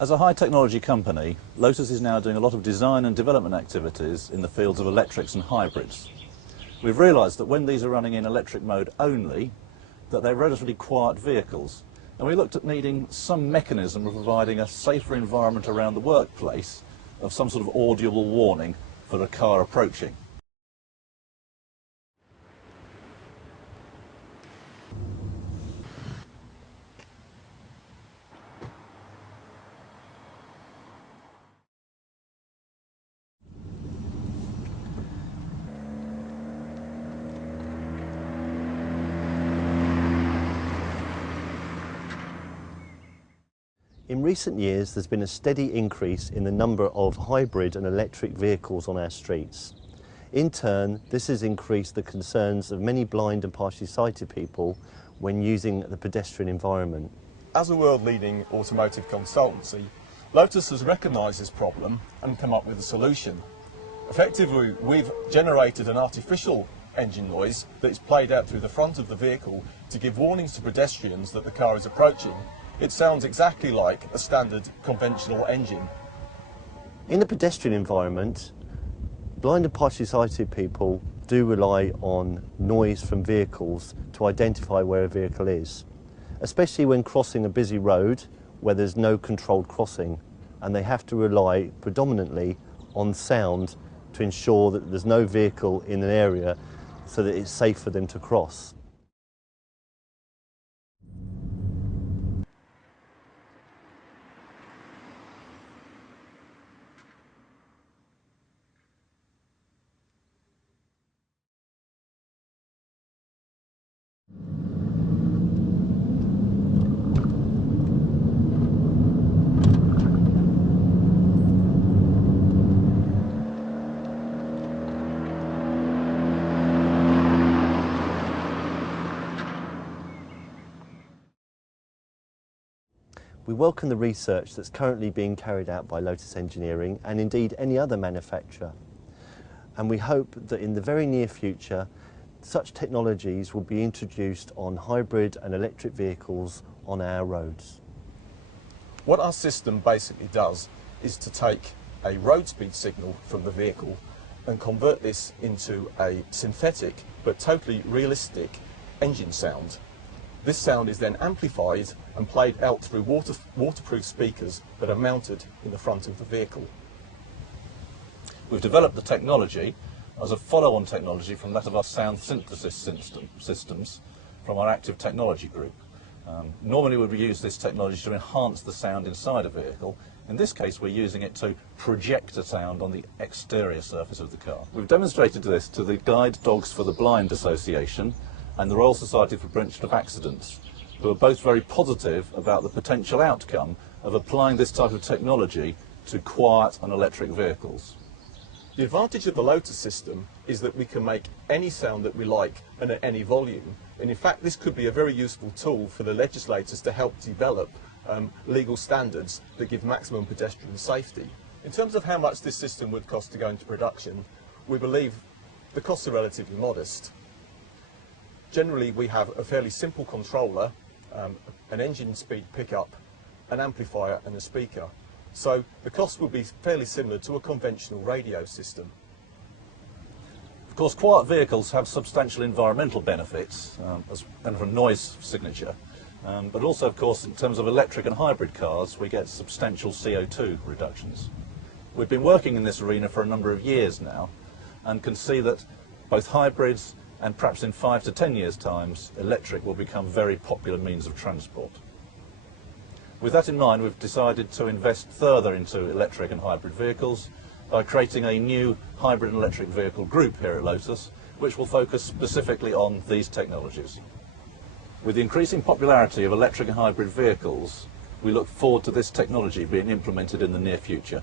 As a high technology company, Lotus is now doing a lot of design and development activities in the fields of electrics and hybrids. We've realised that when these are running in electric mode only, that they're relatively quiet vehicles. And we looked at needing some mechanism of providing a safer environment around the workplace of some sort of audible warning for a car approaching. In recent years, there's been a steady increase in the number of hybrid and electric vehicles on our streets. In turn, this has increased the concerns of many blind and partially sighted people when using the pedestrian environment. As a world-leading automotive consultancy, Lotus has recognised this problem and come up with a solution. Effectively, we've generated an artificial engine noise that is played out through the front of the vehicle to give warnings to pedestrians that the car is approaching. It sounds exactly like a standard conventional engine. In the pedestrian environment, blind and partially sighted people do rely on noise from vehicles to identify where a vehicle is, especially when crossing a busy road where there's no controlled crossing, and they have to rely predominantly on sound to ensure that there's no vehicle in an area so that it's safe for them to cross. We welcome the research that's currently being carried out by Lotus Engineering and indeed any other manufacturer. And we hope that in the very near future, such technologies will be introduced on hybrid and electric vehicles on our roads. What our system basically does is to take a road speed signal from the vehicle and convert this into a synthetic but totally realistic engine sound. This sound is then amplified and played out through waterproof speakers that are mounted in the front of the vehicle. We've developed the technology as a follow-on technology from that of our sound synthesis systems from our active technology group. Normally we would use this technology to enhance the sound inside a vehicle. In this case we're using it to project a sound on the exterior surface of the car. We've demonstrated this to the Guide Dogs for the Blind Association and the Royal Society for Prevention of Accidents, who are both very positive about the potential outcome of applying this type of technology to quiet and electric vehicles. The advantage of the Lotus system is that we can make any sound that we like and at any volume. And in fact, this could be a very useful tool for the legislators to help develop legal standards that give maximum pedestrian safety. In terms of how much this system would cost to go into production, we believe the costs are relatively modest. Generally, we have a fairly simple controller, an engine speed pickup, an amplifier and a speaker. So the cost will be fairly similar to a conventional radio system. Of course, quiet vehicles have substantial environmental benefits and from noise signature, but also, of course, in terms of electric and hybrid cars, we get substantial CO2 reductions. We've been working in this arena for a number of years now and can see that both hybrids and perhaps in 5 to 10 years' time, electric will become very popular means of transport. With that in mind, we've decided to invest further into electric and hybrid vehicles by creating a new hybrid and electric vehicle group here at Lotus, which will focus specifically on these technologies. With the increasing popularity of electric and hybrid vehicles, we look forward to this technology being implemented in the near future.